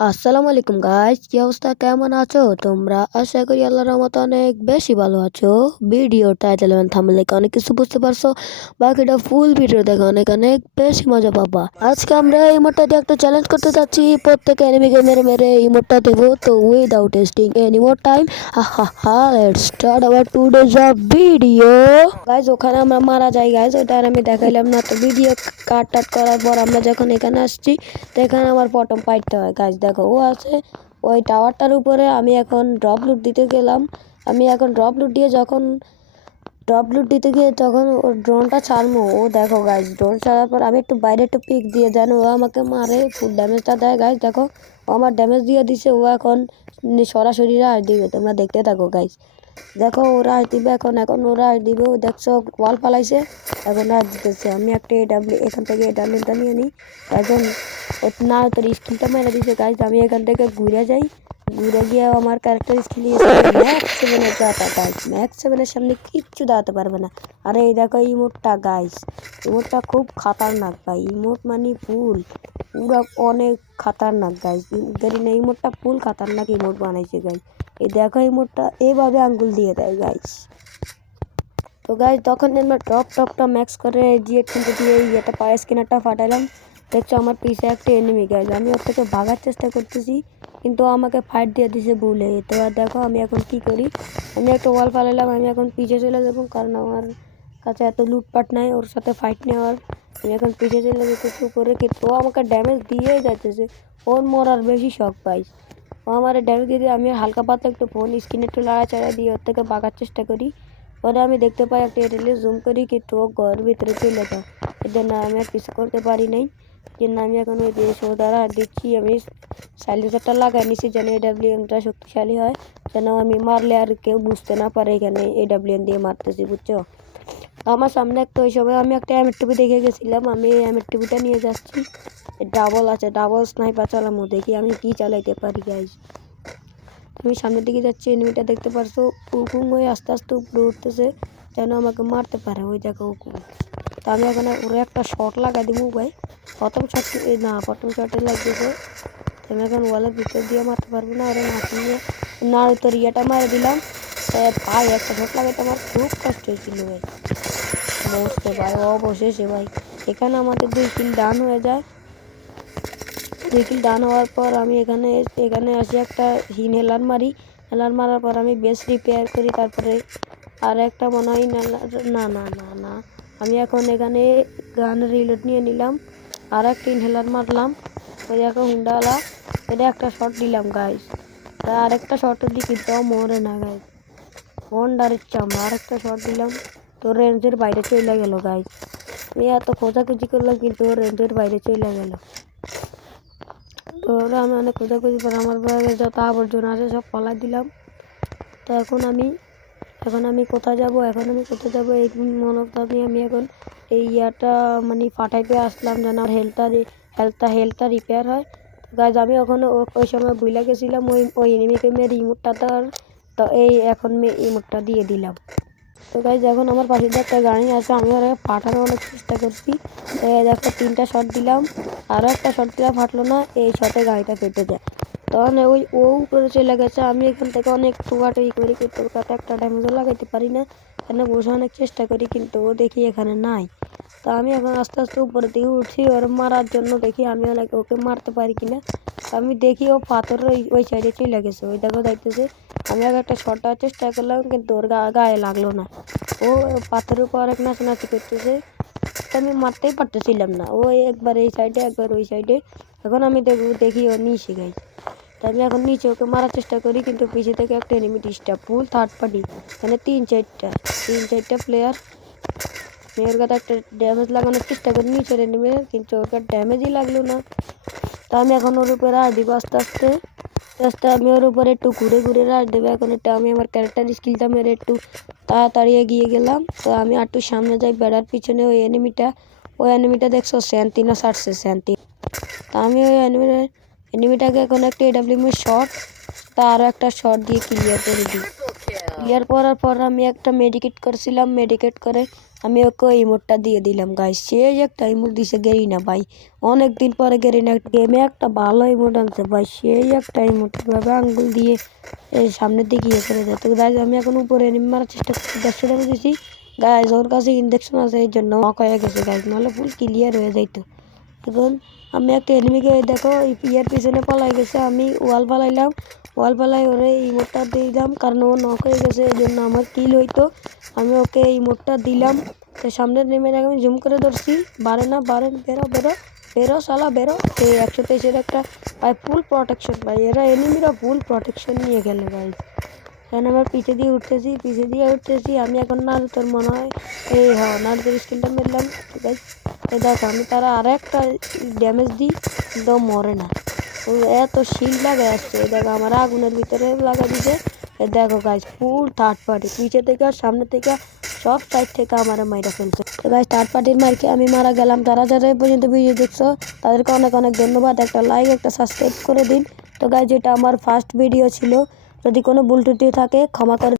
আসসালামু আলাইকুম গাইস, কি অবস্থা? কেমন আছো তোমরা? আশা করি আল্লাহর রহমতে অনেক বেশি ভালো আছো। ভিডিও টাইটেল এবং থাম্বনেল দেখে অনেক কিছু বুঝতে পারছো। বাকিটা ফুল ভিডিও দেখে অনেক অনেক বেশি মজা পাবা। আজকে আমরা এই ইমোটটা দিয়ে একটা চ্যালেঞ্জ করতে যাচ্ছি। প্রত্যেক এনিমিকে মেরে মেরে ইমোটটা দেবো। তো without testing any more time, let's start our today's video. Guys ওখানে আমরা মারা যাই গাইস, ওটা আর আমি দেখাইলাম না। তো ভিডিও কাট করার পর আমরা যখন এখানে আসছি, তো এখানে আমার পটম পাইতে হয় গাইস। দেখো ও আছে ওই টাওয়ারটার উপরে। আমি এখন ড্রপ লুট দিতে গেলাম। আমি এখন ড্রপ লুট দিয়ে যখন ড্রপ লুট দিতে গিয়ে তখন ওর ড্রোনটা ছাড়বো। ও দেখো গাইস, ড্রোন ছাড়ার পর আমি একটু বাইরে একটু পিক দিয়ে দেন, ও আমাকে মারে, ফুল ড্যামেজটা দেয় গাইস। দেখো ও আমার ড্যামেজ দিয়ে দিছে। ও এখন সরাসরি রাশ দিবে, তোমরা দেখতে থাকো গাইস। দেখো ও রাশ দিবে এখন, ও রাশ দিবে। ও দেখছো ওয়াল পালাইছে, এখন রাশ দিতেছে। আমি একটা এখান থেকে এডাব্লিউটা নিয়ে নিই। এখন না তোর স্কিলটা মেরে দিছে গাইস। আমি এখান থেকে ঘুরে যাই, ঘুরে গিয়ে আমার ক্যারেক্টার স্কিল ম্যাক্স 7-এর দাঁড়াতে গাইস। ম্যাক্স 7-এর সামনে কিচ্ছু দাঁড়াতে পারবে না। আরে এই দেখো ইমোটটা গাইস, ইমোটটা খুব খাতারনাক ভাই। ইমোট মানে ফুল পুরো অনেক খাতারনাক গাইস। না ইমোটটা ফুল খাতারনাক ইমোট বানাইছে গাইস। এই দেখো ইমোটটা এইভাবে আঙ্গুল দিয়ে দেয় গাইস। তো গাইস তখন আমরা টপটা ম্যাক্স করে জিএট কিন্তু দিয়ে এটা পায়ে স্কিনারটা ফাটাইলাম। দেখছো আমার পিছে একটা এনিমি গাইস, আমি ওর থেকে ভাগার চেষ্টা করতেছি কিন্তু আমাকে ফাইট দিয়ে দিছে ভুলে। তো আর দেখো আমি এখন কি করি, আমি একটা ওয়াল ফালাইলাম। আমি এখন পিছে চলে যাবো কারণ আমার কাছে এত লুটপাট নাই ওর সাথে ফাইট নেওয়ার। আমি এখন পিছে চলে যেতেছি উপরে, কিন্তু আমাকে ড্যামেজ দিয়েই যাইতেছে। ওর মরার বেশি শখ পাই। ও আমার ড্যামেজ দিয়ে আমি হালকা পাতলা একটু ফোন স্ক্রিনে একটু লাড়াচাড়া দিয়ে ওর থেকে ভাগার চেষ্টা করি। পরে আমি দেখতে পাই একটা এটালে জুম করি কিন্তু ও ঘর ভিতরে চলে যায়। এর জন্য আমি আর কিছু করতে পারি নাই। জন্য আমি এখন ওই যে শো দ্বারা দিচ্ছি, আমি সাইলেন্সারটা লাগাই নিছি যেন এডাব্লিউএমটা শক্তিশালী হয়, যেন আমি মারলে আর কেউ বুঝতে না পারে এখানে এডাব্লিউএম দিয়ে মারতেছি, বুঝছো? আমার সামনে একটা ওই সময় আমি একটা এমএর দেখে গেছিলাম। আমি এই এমএর নিয়ে যাচ্ছি। ডাবল আছে, ডাবল স্নাইপার চালামো, দেখি আমি কি চালাইতে পারি গাইজ। আমি সামনের দিকে যাচ্ছি, এনিমিটা দেখতে পারছো হুকুম হয়ে আস্তে আস্তে উপরে উঠতেছে যেন আমাকে মারতে পারে। ওই দেখো হুকুম। তো আমি এখানে ওরে একটা শট লাগাই দিব ভাই। প্রথম শটে লাগতেছে। আমি এখন ওয়ালের ভিতর দিয়ে মারতে পারবো না, ওরা না তোর ইয়েটা মারে দিলাম। ভাই একটা শট লাগাইতে আমার খুব কষ্ট হয়েছিল ভাই। বসতে ভাই অবশেষে ভাই এখানে আমাদের 2 কিল ডান হয়ে যায়। 2 কিল ডান হওয়ার পর আমি এখানে আসি একটা হেলার মারি। হেলার মারার পর আমি বেস রিপেয়ার করি। তারপরে আর একটা মনে হয় না না না না না আমি এখন এখানে গান রিলোড নিয়ে নিলাম। আর একটা ইনহেলার মারলাম। ওই দেখো হুন্ডাওয়ালা, এটা একটা শট দিলাম গাইস। আর একটা শট দিই কিন্তু মরে না গাইস, হন্ডারের চামড়া। আর একটা শট দিলাম তো রেঞ্জের বাইরে চলে গেল গাইস। আমি এত খোঁজাখুঁজি করলাম কিন্তু রেঞ্জের বাইরে চলে গেল। তো ওরা আমি অনেক খোঁজাখুঁজি করে আমার ব্যাগে যত আবর্জনা আছে সব ফলাই দিলাম। তো এখন আমি কোথায় যাব, এই মনটা নিয়ে আমি এখন এই ইয়াটা মানে ফাটাইতে আসলাম যেন আমার হেলথটা রিপেয়ার হয়। গাইজ আমি ওখানে ওই সময় ভুলে গেছিলাম ওই এনিমিকে মেয়ে রিমোটটা তো এই এখন রিমোটটা দিয়ে দিলাম। তো গাইজ এখন আমার পাশে যে একটা গাড়ি আছে, আমি ওরা ফাটানোর অনেক চেষ্টা করছি। দেখো 3টা শট দিলাম, আরও একটা শট দিলাম, ফাটলো না। এই শটে গাড়িটা কেটে যায়। তখন ও উপরে চলে গেছে। আমি এখান থেকে অনেক ঠোকাটুকি করি কিন্তু ওর কাছে একটা ড্যামেজও লাগাইতে পারি না। এখানে বসে অনেক চেষ্টা করি কিন্তু ও দেখি এখানে নাই। তো আমি এখন আস্তে আস্তে উপরের দিকে উঠছি ওর মারার জন্য, দেখি আমি ওকে মারতে পারি কিনা। আমি দেখি ও পাথরের ওই সাইডে চলে গেছে, ওই দেখো যাইতেছে। আমি আগে একটা শট দেওয়ার চেষ্টা করলাম কিন্তু ওর গায়ে লাগলো না। ও পাথরের উপর অনেক নাচানাচি করতেছে, তো আমি মারতেই পারতেছিলাম না। ও একবার এই সাইডে একবার ওই সাইডে। এখন আমি দেখি ও নিচে গাইছে। তাই আমি এখন নিচে ওকে মারার চেষ্টা করি কিন্তু পিছে থেকে একটা এনিমি ডিস্টার্ব, ফুল থার্ড পার্টি। মানে 3-4টা প্লেয়ার। আমি ওর কাছে একটা ড্যামেজ লাগানোর চেষ্টা করি নিচের এনিমি, কিন্তু ওর কাছে ড্যামেজই লাগলো না। তো আমি এখন ওর উপরে আর দিব আস্তে আস্তে আমি ওর উপরে একটু ঘুরে ঘুরে রাখ দেবো। এখন একটু আমি আমার ক্যারেক্টার স্কিলটা মেরে একটু তাড়াতাড়ি এগিয়ে গেলাম। তো আমি একটু সামনে যাই, বেড়ার পিছনে ওই এনিমিটা দেখছো স্যান্তিনো ছাড়ছে স্যান্তি। তা আমি ওই এনিমিটাকে এখন একটা এডাব্লিউএম শট, তা আরও একটা শট দিয়ে ক্লিয়ার করে দিই। ক্লিয়ার করার পর আমি একটা মেডিকেট করছিলাম, মেডিকেট করে আমি ওকে ইমোটটা দিয়ে দিলাম গাইস। সেই একটা ইমোট দিছে গেরিনা ভাই, অনেকদিন পরে গেরিনা গেমে একটা ভালো ইমোট আনছে ভাই। সেই একটা ইমোট ভাবে আঙ্গুল দিয়ে এই সামনের দিকে ইয়ে করে দেয়। তো গাইস আমি এখন উপরে এনিমি মারার চেষ্টা করছি, 150 টাকা দিছি গাইস। ওর কাছে ইনজেকশন আছে এই জন্য নক হয়ে গেছে গাইস, নাহলে ফুল ক্লিয়ার হয়ে যাইতো। এখন আমি একটা এনিমিকে দেখো ইয়ার পিছনে পালাই গেছে, আমি ওয়াল পালাইলাম, ওয়াল পালাই ওরে ইমোটটা দিলাম কারণ ও নক হয়ে গেছে এই জন্য আমার কিল হইতো। আমি ওকে ইমোটটা দিলাম, তো সামনের নেমে আমি জুম করে ধরছি, বাড়ে না বাড়ে, বেরো বেরো বেরো শালা বেরো। এই 123-এর একটা ভাই ফুল প্রোটেকশন ভাই, এরা এনিমিরা ফুল প্রোটেকশন নিয়ে গেল ভাই। এখন আমার পিছে দিয়ে উঠতেছি আমি এখন নারুতোর মনে হয় এই নারুতোর স্কিলটা মেরলাম। ঠিক আছে এই দেখো আমি তারা আর একটা ড্যামেজ দিই কিন্তু মরে না, ও এত শিল্ড লাগাই আসছে। এই দেখো আমার আগুনের ভিতরে লাগা দিছে। এই দেখো গাইজ ফুল থার্ড পার্টি, পিছে থেকে সামনে থেকে সব সাইড থেকে আমার মাইরা ফেলছে। তো গাইজ থার্ড পার্টির মারকে আমি মারা গেলাম। যারা যারা এই পর্যন্ত ভিডিও দেখছো তাদেরকে অনেক অনেক ধন্যবাদ। একটা লাইক একটা সাবস্ক্রাইব করে দিন। তো গাইজ এটা আমার ফার্স্ট ভিডিও ছিল, যদি কোনো ভুল ত্রুটি থাকে ক্ষমা করে